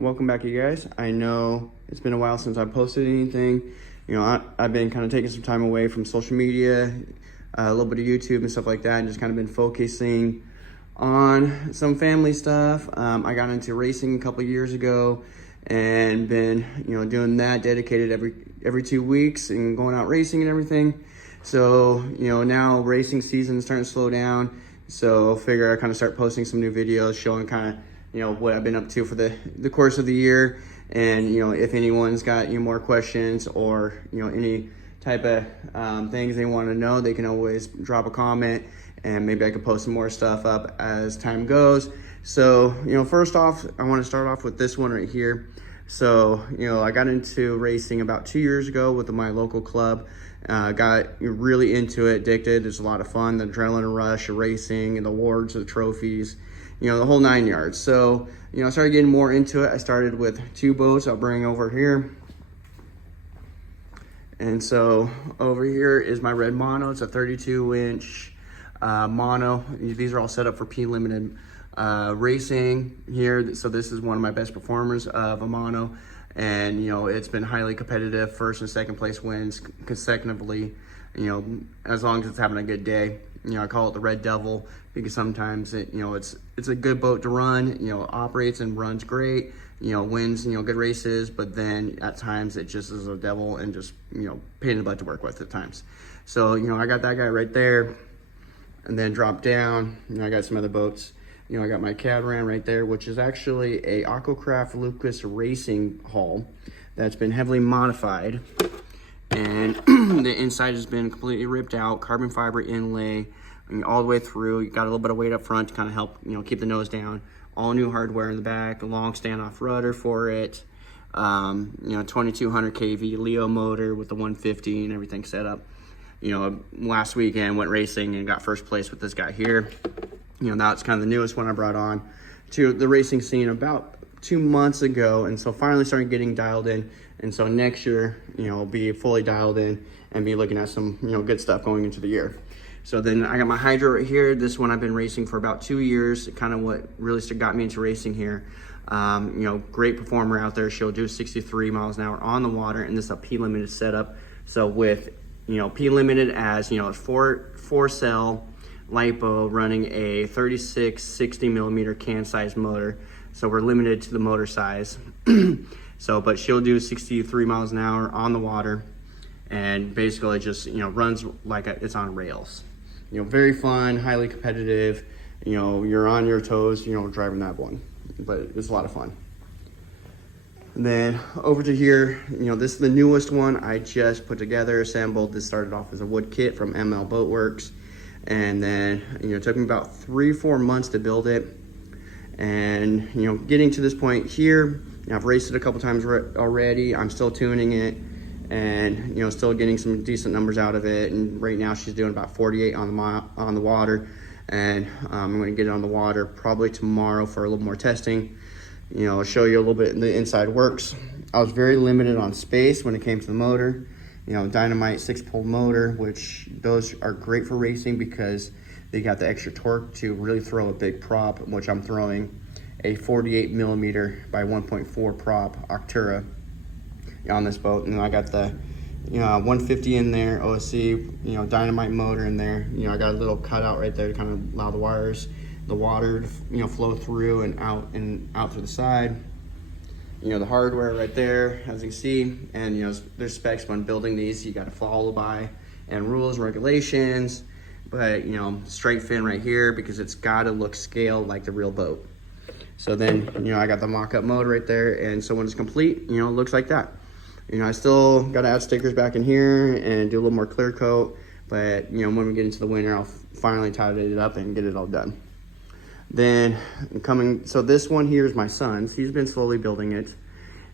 welcome back, you guys. I know it's been a while since I posted anything. I've been kind of taking some time away from social media, a little bit of YouTube and stuff like that, and just kind of been focusing on some family stuff. I got into racing a couple years ago and been, doing that, dedicated every 2 weeks and going out racing and everything. So, now racing season is starting to slow down. So figure I kind of start posting some new videos showing kind of, what I've been up to for the course of the year. And, if anyone's got more questions or, any type of things they want to know, they can always drop a comment and maybe I could post some more stuff up as time goes. So, first off, I want to start off with this one right here. So, I got into racing about 2 years ago with my local club. Got really into it, addicted. It's a lot of fun, the adrenaline rush of racing and the awards, the trophies, the whole 9 yards. So, I started getting more into it. I started with 2 boats I'll bring over here. And so over here is my red mono. It's a 32-inch mono. These are all set up for P Limited racing here. So this is one of my best performers of a mono. And, it's been highly competitive. First and second place wins consecutively, as long as it's having a good day. I call it the Red Devil because sometimes it's a good boat to run, operates and runs great, wins, good races, but then at times it just is a devil and just, pain in the butt to work with at times. So, I got that guy right there and then drop down, I got some other boats. I got my Catamaran right there, which is actually a Aquacraft Lucas Racing hull that's been heavily modified. And the inside has been completely ripped out, carbon fiber inlay, all the way through. You got a little bit of weight up front to kind of help, keep the nose down. All new hardware in the back, a long standoff rudder for it. 2200 kV Leo motor with the 150 and everything set up. Last weekend went racing and got first place with this guy here. That's kind of the newest one I brought on to the racing scene about 2 months ago. And so finally started getting dialed in. And so next year, I'll be fully dialed in and be looking at some, good stuff going into the year. So then I got my Hydra right here. This one I've been racing for about 2 years. Kind of what really got me into racing here. Great performer out there. She'll do 63 miles an hour on the water, and this is a P Limited setup. So with, P Limited as, four cell LiPo running a 36 60 millimeter can size motor. So we're limited to the motor size. But she'll do 63 miles an hour on the water, and basically it just, runs like it's on rails. Very fun, highly competitive. You're on your toes, driving that one, but it's a lot of fun. And then over to here, this is the newest one I just put together, assembled. This started off as a wood kit from ML Boatworks. And then, it took me about 3-4 months to build it. And, getting to this point here, I've raced it a couple times already. I'm still tuning it and, still getting some decent numbers out of it. And right now she's doing about 48 on the water. And I'm going to get it on the water probably tomorrow for a little more testing. I'll show you a little bit the inside works. I was very limited on space when it came to the motor. Dynamite 6-pole motor, which those are great for racing because they got the extra torque to really throw a big prop, which I'm throwing a 48 millimeter by 1.4 prop Arctura on this boat. And I got the 150 in there, OSC, Dynamite motor in there. I got a little cutout right there to kind of allow the water to flow through and out through the side. The hardware right there, as you can see, and there's specs when building these you got to follow by, and rules and regulations. But straight fin right here because it's got to look scaled like the real boat. So then I got the mock-up motor right there, and so when it's complete, it looks like that. I still got to add stickers back in here and do a little more clear coat. But when we get into the winter, I'll finally tidy it up and get it all done. Then so this one here is my son's. He's been slowly building it,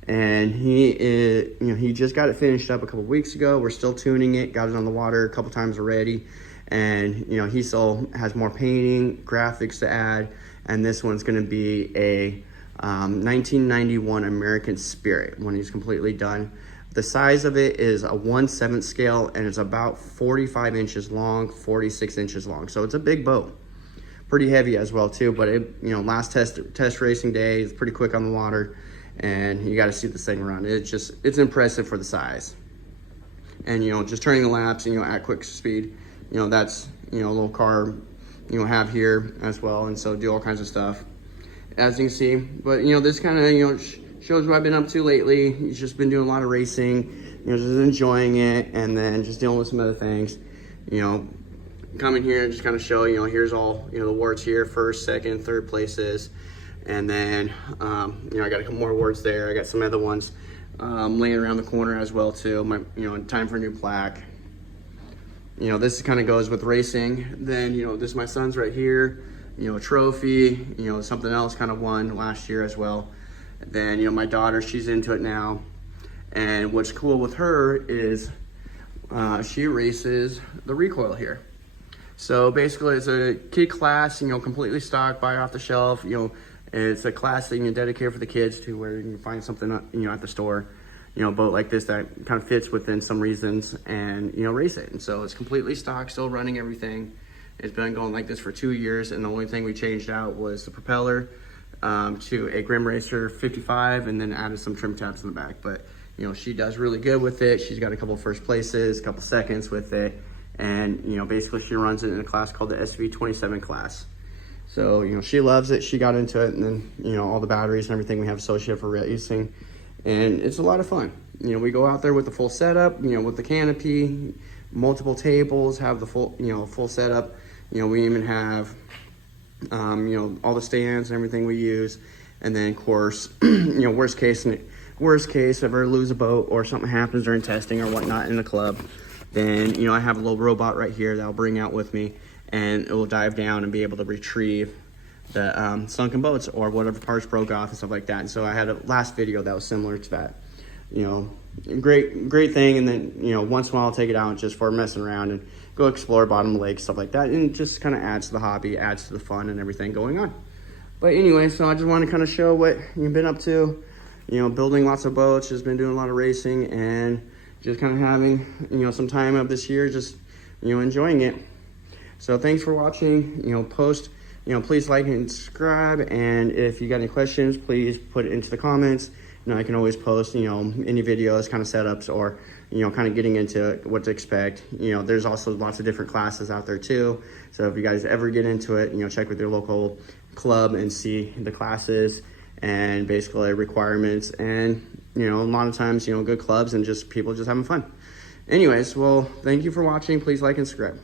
and he just got it finished up a couple weeks ago. We're still tuning it, got it on the water a couple times already, and he still has more painting, graphics to add, and this one's going to be a 1991 American Spirit when he's completely done. The size of it is a 1/7 scale, and it's about 45 inches long, 46 inches long, so it's a big boat. Pretty heavy as well too, but it, last test racing day, it's pretty quick on the water, and you got to see this thing run. It's impressive for the size. And, you know, just turning the laps, you know, at quick speed, you know, that's, you know, a little car, you know, have here as well. And so do all kinds of stuff, as you can see. But, you know, this kind of, you know, shows what I've been up to lately. He's just been doing a lot of racing, you know, just enjoying it, and then just dealing with some other things. You know, coming here and just kind of show, you know, here's all, you know, the awards here, first, second, third places. And then, you know, I got a couple more awards there. I got some other ones laying around the corner as well too. You know, time for a new plaque. You know, this kind of goes with racing. Then, you know, this is my son's right here. You know, a trophy. You know, something else kind of won last year as well. Then, you know, my daughter, she's into it now. And what's cool with her is she races the recoil here. So basically, it's a kid class. You know, completely stock, buy off the shelf. You know. It's a class that you can dedicate for the kids to, where you can find something, you know, at the store, you know, a boat like this that kind of fits within some reasons, and, you know, race it. And so it's completely stock, still running everything. It's been going like this for 2 years, and the only thing we changed out was the propeller to a Grim Racer 55, and then added some trim tabs in the back. But, you know, she does really good with it. She's got a couple first places, a couple seconds with it, and, you know, basically she runs it in a class called the SV27 class. So, you know, she loves it. She got into it, and then, you know, all the batteries and everything we have associated for racing. And it's a lot of fun. You know, we go out there with the full setup, you know, with the canopy, multiple tables, have the full, you know, full setup. You know, we even have, you know, all the stands and everything we use. And then, of course, you know, worst case, if I ever lose a boat or something happens during testing or whatnot in the club, then, you know, I have a little robot right here that I'll bring out with me. And it will dive down and be able to retrieve the sunken boats or whatever parts broke off and stuff like that. And so I had a last video that was similar to that. You know, great thing. And then, you know, once in a while I'll take it out just for messing around and go explore bottom of the lake, stuff like that. And it just kind of adds to the hobby, adds to the fun and everything going on. But anyway, so I just want to kind of show what you've been up to. You know, building lots of boats, just been doing a lot of racing, and just kind of having, you know, some time of this year, just, you know, enjoying it. So thanks for watching. You know, please like and subscribe. And if you got any questions, please put it into the comments. You know, I can always post, you know, any videos, kind of setups, or, you know, kind of getting into what to expect. You know, there's also lots of different classes out there too. So if you guys ever get into it, you know, check with your local club and see the classes and basically requirements. And, you know, a lot of times, you know, good clubs and just people just having fun. Anyways, well, thank you for watching. Please like and subscribe.